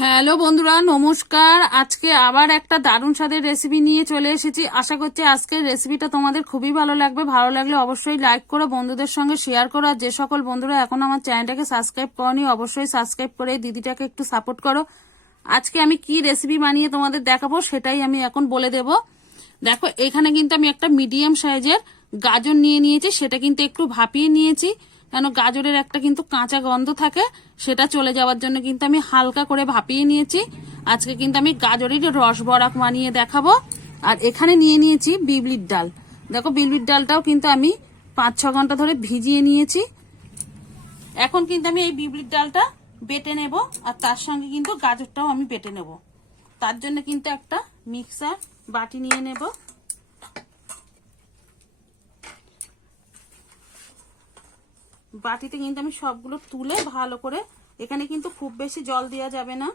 Hello বন্ধুরা, নমস্কার। আজকে আবার একটা দারুণ স্বাদের রেসিপি নিয়ে চলে এসেছি। আশা করছি আজকের রেসিপিটা তোমাদের খুবই ভালো লাগবে। ভালো লাগলে অবশ্যই লাইক করো, বন্ধুদের সঙ্গে শেয়ার করো। আর যে সকল বন্ধুরা এখন আমার চ্যানেলটাকে সাবস্ক্রাইব করনি, অবশ্যই সাবস্ক্রাইব করে দিদিটাকে একটু সাপোর্ট করো। আজকে আমি কি রেসিপি বানিয়ে তোমাদের দেখাবো সেটাই আমি এখন বলে দেব। দেখো, এখানে কিন্তু আমি একটা মিডিয়াম সাইজের গাজর নিয়ে নিয়েছি, সেটা কিন্তু একটু ভাপিয়ে নিয়েছি। কেন গাজরের একটা কিন্তু কাঁচা গন্ধ থাকে, সেটা চলে যাওয়ার জন্য কিন্তু আমি হালকা করে ভাপিয়ে নিয়েছি। আজকে কিন্তু আমি গাজরের রস বরাক বানিয়ে দেখাবো। আর এখানে নিয়ে নিয়েছি বিবলির ডাল। দেখো বিবলির ডালটাও কিন্তু আমি পাঁচ ছ ঘণ্টা ধরে ভিজিয়ে নিয়েছি। এখন কিন্তু আমি এই বিবলির ডালটা বেটে নেব, আর তার সঙ্গে কিন্তু গাজরটাও আমি বেটে নেব। তার জন্য কিন্তু একটা মিক্সার বাটি নিয়ে নেব। বাটিতে কিন্তু আমি সবগুলো তুলে ভালো করে, এখানে কিন্তু খুব বেশি জল দেওয়া যাবে না।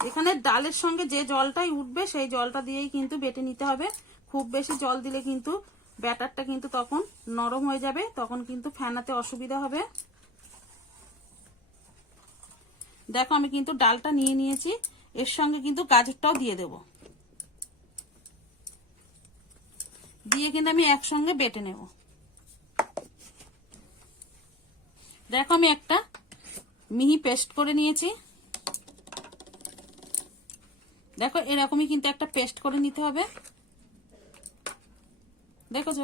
এখানে ডালের সঙ্গে যে জলটাই উঠবে, সেই জলটা দিয়েই কিন্তু বেটে নিতে হবে। খুব বেশি জল দিলে কিন্তু ব্যাটারটা কিন্তু তখন নরম হয়ে যাবে, তখন কিন্তু ফেনাতে অসুবিধা হবে। দেখো আমি কিন্তু ডালটা নিয়ে নিয়েছি, এর সঙ্গে কিন্তু গাজরটাও দিয়ে দেবো। দিয়ে কিন্তু আমি একসঙ্গে বেটে নেব। দেখো আমি একটা মিহি পেস্ট করে নিয়েছি। দেখো এরকমই কিন্তু একটা পেস্ট করে নিতে হবে। দেখেছ?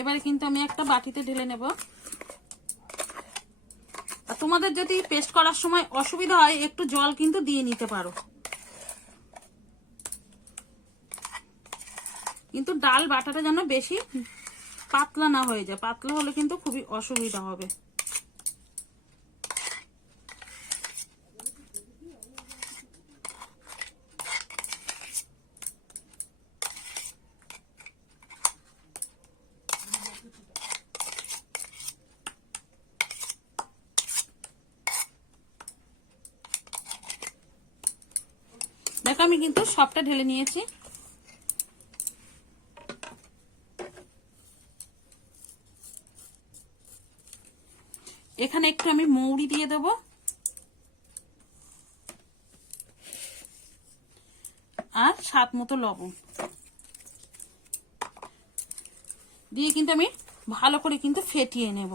এবারে কিন্তু আমি একটা বাটিতে ঢেলে নেব। তোমাদের যদি পেস্ট করার সময় অসুবিধা হয়, একটু জল কিন্তু দিয়ে নিতে পারো। ডাল বাটাটা যেন বেশি পাতলা না হয়ে যায়। পাতলা হলে কিন্তু খুবই অসুবিধা হবে। দেখো আমি কিন্তু সবটা ঢেলে নিয়েছি। এখানে একটু আমি মৌরি দিয়ে দেব। আর স্বাদ মতো লবণ। দিয়ে কিন্তু আমি ভালো করে কিন্তু ফেটিয়ে নেব।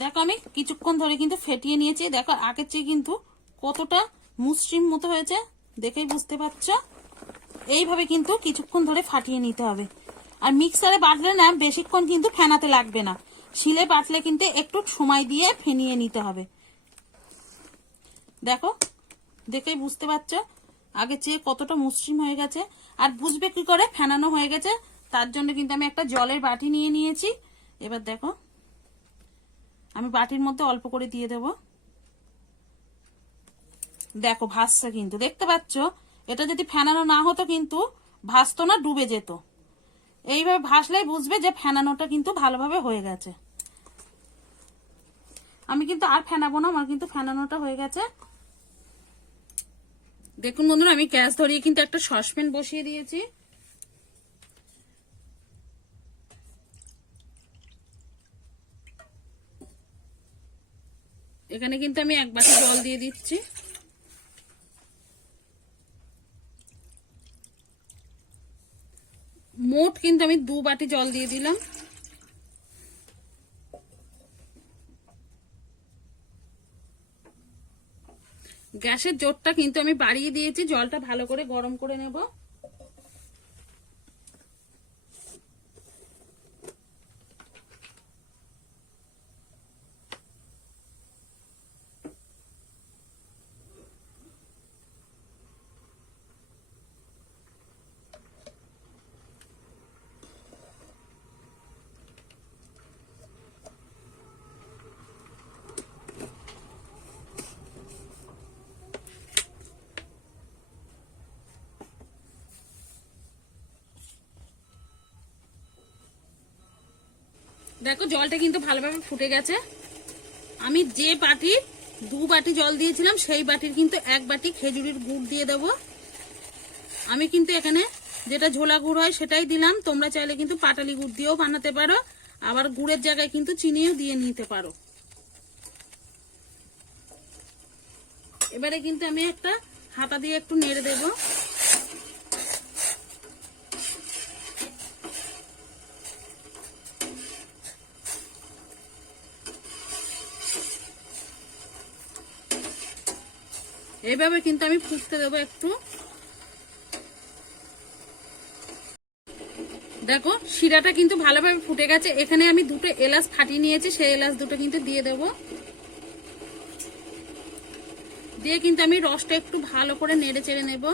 দেখো আমি কিছুক্ষণ ধরে কিন্তু ফেটিয়ে নিয়েছি। দেখো আগের চেয়ে কিন্তু কতটা মুসৃম মতো হয়েছে, দেখেই বুঝতে পারছ? এইভাবে কিন্তু কিছুক্ষণ ধরে ফাটিয়ে নিতে হবে। আর মিক্সারে বাটলে না, বেশিক্ষণ কিন্তু ফেনাতে লাগবে না। শিলে বাটলে কিন্তু একটু সময় দিয়ে ফেনিয়ে নিতে হবে। দেখো দেখেই বুঝতে পারছ? আগে চেয়ে কতটা মসৃণ হয়ে গেছে। আর বুঝবে কি করে? ফেনানো হয়ে গেছে। তার জন্য কিন্তু আমি একটা জলের বাটি নিয়ে নিয়েছি। এবার দেখো, আমি বাটির মধ্যে অল্প করে দিয়ে দেব। দেখো ভাসছে কিন্তু। দেখতে পাচ্ছ? এটা যদি ফেনানো না হতো কিন্তু ভাসতো না ডুবে যেত। এইভাবে ভাসলেই বুঝবে যে ফেনানোটা কিন্তু ভালোভাবে হয়ে গেছে। আমি কিন্তু আর ফেনাবো না, আমার কিন্তু ফেনানোটা হয়ে গেছে। দেখুন বন্ধুরা, আমি গ্যাস ধরিয়ে কিন্তু একটা সসপ্যান বসিয়ে দিয়েছি। এখানে কিন্তু আমি এক বাটি জল দিয়ে দিচ্ছি। মোট কিন্তু আমি দু বাটি জল দিয়ে দিলাম। গ্যাসের জোরটা কিন্তু আমি বাড়িয়ে দিয়েছি, জলটা ভালো করে গরম করে নেব। দেখো, জলটা কিন্তু ভালোভাবে ফুটে গেছে। আমি যে বাটির দু বাটি জল দিয়েছিলাম, সেই বাটির কিন্তু এক বাটি খেজুরির গুড় দিয়ে দেবো। আমি কিন্তু এখানে যেটা ঝোলা গুড় হয় সেটাই দিলাম। তোমরা চাইলে কিন্তু পাটালি গুড় দিয়েও বানাতে পারো। আবার গুড়ের জায়গায় কিন্তু চিনিও দিয়ে নিতে পারো। এবারে কিন্তু আমি একটা হাতা দিয়ে একটু নেড়ে দেব। এইভাবে কিন্তু আমি ফুটতে দেবো একটু। দেখো, শিরাটা কিন্তু ভালোভাবে ফুটে গেছে। এখানে আমি দুটো এলাচ ফাটিয়ে নিয়েছি, সেই এলাচ দুটো কিন্তু দিয়ে দেব। দিয়ে কিন্তু আমি রসটা একটু ভালো করে নেড়ে চেড়ে নেব।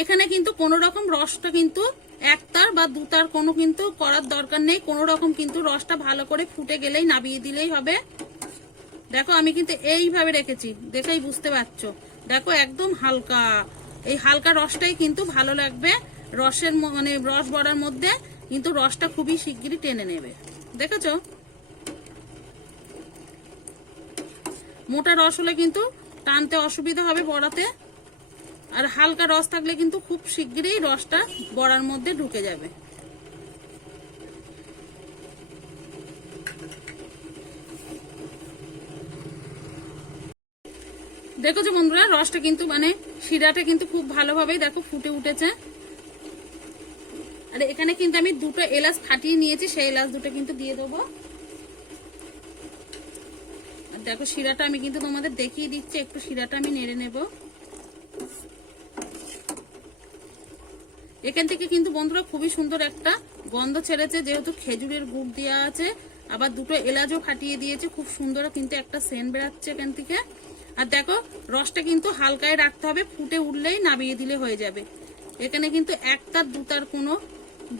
এখানে কিন্তু কোনো রকম রসটা কিন্তু একতার বা দুতার কোনো কিন্তু করার দরকার নেই। কোনো রকম কিন্তু রসটা ভালো করে ফুটে গেলেই নাবিয়ে দিলেই হবে। দেখো, আমি কিন্তু এইভাবে রেখেছি। দেখেই বুঝতে পারছ। দেখো, একদম হালকা। এই হালকা রসটাই কিন্তু ভালো লাগবে। রসের মানে রস বড়ার মধ্যে কিন্তু রসটা খুবই শিগগিরই টেনে নেবে। দেখেছ? মোটা রস হলে কিন্তু টানতে অসুবিধা হবে বড়াতে। আর হালকা রস থাকলে কিন্তু খুব শিগগিরই রসটা বড়ার মধ্যে ঢুকে যাবে। দেখো যে বন্ধুরা, রসটা কিন্তু মানে শিরাটা কিন্তু খুব ভালোভাবেই দেখো ফুটে উঠেছে। আর এখানে কিন্তু আমি দুটো এলাচ ফাটিয়ে নিয়েছি, সেই এলাচ দুটো কিন্তু দিয়ে দেবো। আর দেখো শিরাটা আমি কিন্তু তোমাদের দেখিয়ে দিচ্ছি, একটু শিরাটা আমি নেড়ে নেব। এখান থেকে কিন্তু বন্ধুরা খুবই সুন্দর একটা গন্ধ ছেড়েছে, যেহেতু খেজুরের গুড় দেওয়া আছে। আবার দুটো এলাচও ফাটিয়ে দিয়েছে, খুব সুন্দর কিন্তু একটা সেন্ট বেড়াচ্ছে এখান থেকে। আর দেখো, রসটা কিন্তু হালকায় রাখতে হবে, ফুটে উঠলেই নামিয়ে দিলে হয়ে যাবে। এখানে কিন্তু একটার দুটার কোনো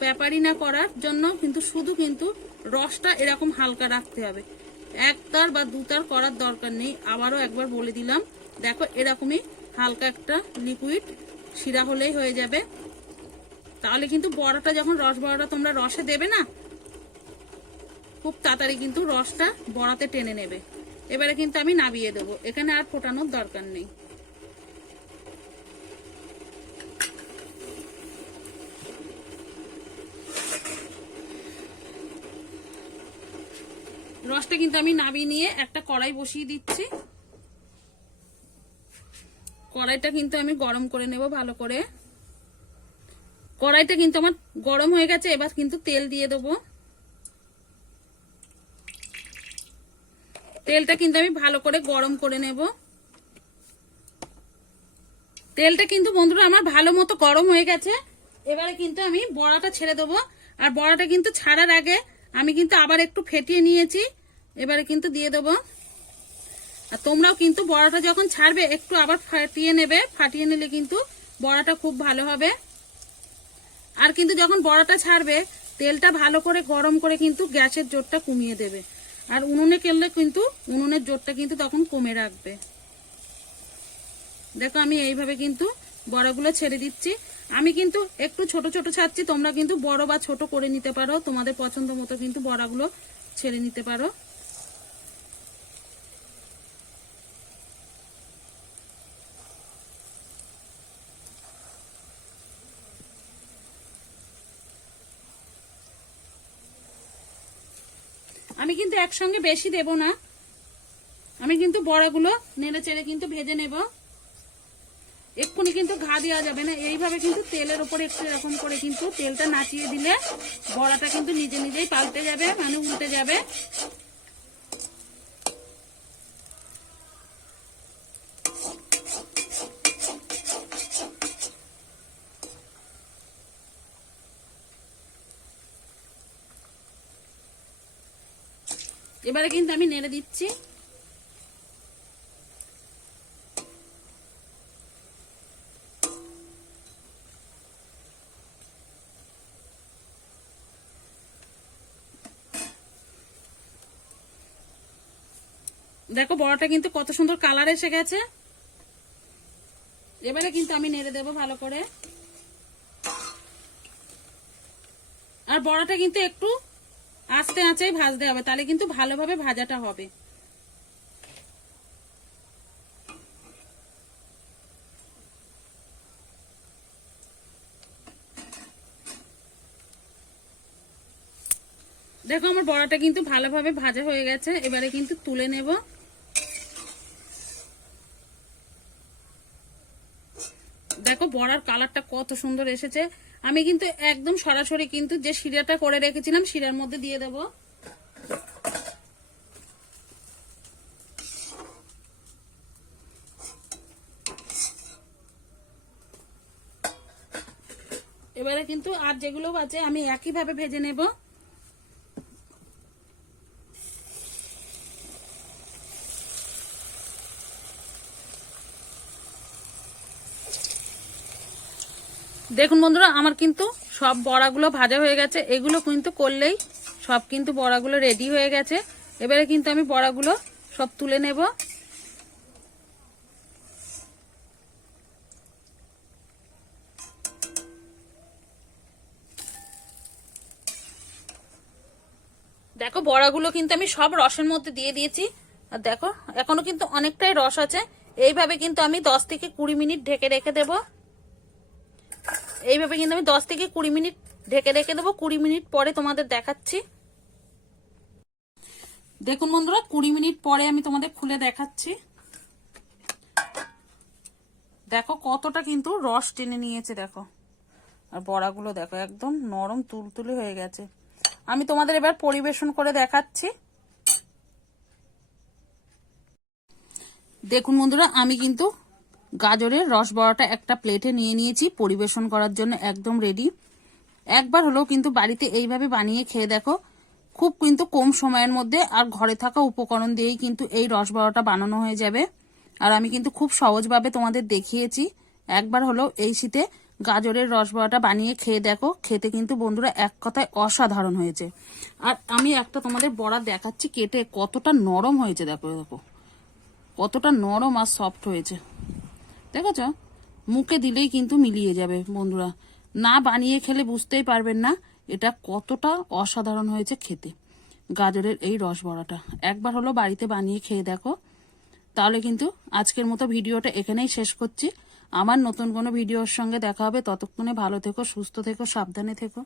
ব্যাপারই না করার জন্য কিন্তু শুধু কিন্তু রসটা এরকম হালকা রাখতে হবে। একটার বা দুতার করার দরকার নেই। আবারও একবার বলে দিলাম, দেখো এরকমই হালকা একটা লিকুইড শিরা হলেই হয়ে যাবে। তাহলে কিন্তু বড়াটা যখন রস বড়াটা তোমরা রসে দেবে না, খুব তাড়াতাড়ি কিন্তু রসটা বড়াতে টেনে নেবে। এবারে কিন্তু আমি নাবিয়ে দেবো। এখানে আর ফোটানোর দরকার নেই। রসটা কিন্তু আমি নাবিয়ে নিয়ে একটা কড়াই বসিয়ে দিচ্ছি। কড়াইটা কিন্তু আমি গরম করে নেব ভালো করে। কড়াইটা কিন্তু আমার গরম হয়ে গেছে, এবার কিন্তু তেল দিয়ে দেবো। তেলটা কিন্তু আমি ভালো করে গরম করে নেব। তেলটা কিন্তু বন্ধুরা আমার ভালো মতো গরম হয়ে গেছে। এবারে কিন্তু আমি বড়াটা ছেড়ে দেবো। আর বড়াটা কিন্তু ছাড়ার আগে আমি কিন্তু আবার একটু ফেটিয়ে নিয়েছি। এবারে কিন্তু দিয়ে দেবো। আর তোমরাও কিন্তু বড়াটা যখন ছাড়বে, একটু আবার ফাটিয়ে নেবে। ফাটিয়ে নিলে কিন্তু বড়াটা খুব ভালো হবে। আর কিন্তু যখন বড়াটা ছাড়বে, তেলটা ভালো করে গরম করে কিন্তু গ্যাসের জোরটা কমিয়ে দেবে। আর উনুনে কেললে কিন্তু, উনুনের জোরটা কিন্তু তখন কমে রাখবে। দেখো আমি এইভাবে কিন্তু বড়গুলো ছেড়ে দিচ্ছি। আমি কিন্তু একটু ছোট ছোট ছাড়ছি, তোমরা কিন্তু বড় বা ছোট করে নিতে পারো। তোমাদের পছন্দ মতো কিন্তু বড়াগুলো ছেড়ে নিতে পারো। আমি কিন্তু একসঙ্গে বেশি দেব না। আমি কিন্তু বড়াগুলো নেড়ে চেড়ে কিন্তু ভেজে নেব। এক্ষুনি কিন্তু ঘা দেওয়া যাবে না। এইভাবে কিন্তু তেলের উপরে একটু এরকম করে কিন্তু তেলটা নাচিয়ে দিলে বড়াটা কিন্তু নিজে নিজেই পাল্টে যাবে মানে উল্টে যাবে। এবারে কিন্তু আমি নেড়ে দিচ্ছি। দেখো, বড়টা কিন্তু কত সুন্দর কালার এসে গেছে। এবারে কিন্তু আমি নেড়ে দেবো ভালো করে। আর বড়াটা কিন্তু একটু আস্তে আঁচেই ভাজতে হবে, তাহলে কিন্তু ভালোভাবে ভাজাটা হবে। দেখো আমার বড়াটা কিন্তু ভালোভাবে ভাজা হয়ে গেছে, এবারে কিন্তু তুলে নেব। বড়ার কালারটা কত সুন্দর এসেছে। আমি কিন্তু একদম সরাসরি কিন্তু যে শিরাটা করে রেখেছিলাম, শিরার মধ্যে দিয়ে দেব। এবারে কিন্তু আর যেগুলো আছে, আমি একইভাবে ভেজে নেব। দেখুন বন্ধুরা, আমার কিন্তু সব বড়াগুলো ভাজা হয়ে গেছে। এগুলো কিন্তু করলেই সব কিন্তু বড়াগুলো রেডি হয়ে গেছে। এবারে কিন্তু আমি বড়াগুলো সব তুলে নেব। দেখো, বড়াগুলো কিন্তু আমি সব রসের মধ্যে দিয়ে দিয়েছি। আর দেখো, এখনও কিন্তু অনেকটাই রস আছে। এইভাবে কিন্তু আমি দশ থেকে কুড়ি মিনিট ঢেকে রেখে দেবো। এইভাবে কিন্তু আমি দশ থেকে কুড়ি মিনিট ঢেকে রেখে দেবো। কুড়ি মিনিট পরে তোমাদের দেখাচ্ছি। দেখুন বন্ধুরা, কুড়ি মিনিট পরে আমি তোমাদের খুলে দেখাচ্ছি। দেখো কতটা কিন্তু রস টেনে নিয়েছে, দেখো। আর বড়াগুলো দেখো, একদম নরম তুলতুলে হয়ে গেছে। আমি তোমাদের এবার পরিবেশন করে দেখাচ্ছি। দেখুন বন্ধুরা, আমি কিন্তু গাজরের রস বড়াটা একটা প্লেটে নিয়ে নিয়েছি, পরিবেশন করার জন্য একদম রেডি একবার হলেও কিন্তু বাড়িতে এইভাবে বানিয়ে খেয়ে দেখো, খুব কিন্তু কম সময়ের মধ্যে আর ঘরে থাকা উপকরণ দিয়েই কিন্তু এই রস বড়াটা বানানো হয়ে যাবে। আর আমি কিন্তু খুব সহজভাবে তোমাদের দেখিয়েছি, একবার হলেও এই শীতে গাজরের রস বড়াটা বানিয়ে খেয়ে দেখো, খেতে কিন্তু বন্ধুরা এক কথায় অসাধারণ হয়েছে। আর আমি একটা তোমাদের বড়া দেখাচ্ছি, কেটে কতটা নরম হয়েছে দেখো দেখো। কতটা নরম আর সফট হয়েছে। দেখেছ মুখে দিলেই কিন্তু মিলিয়ে যাবে বন্ধুরা। না বানিয়ে খেলে বুঝতেই পারবেন না এটা কতটা অসাধারণ হয়েছে খেতে। গাজরের এই রস বড়াটা। একবার হলো বাড়িতে বানিয়ে খেয়ে দেখো। তাহলে কিন্তু আজকের মতো ভিডিওটা এখানেই শেষ করছি। আমার নতুন কোনো ভিডিওর সঙ্গে দেখা হবে। ততক্ষণে ভালো থেকো, সুস্থ থেকো, সাবধানে থেকো।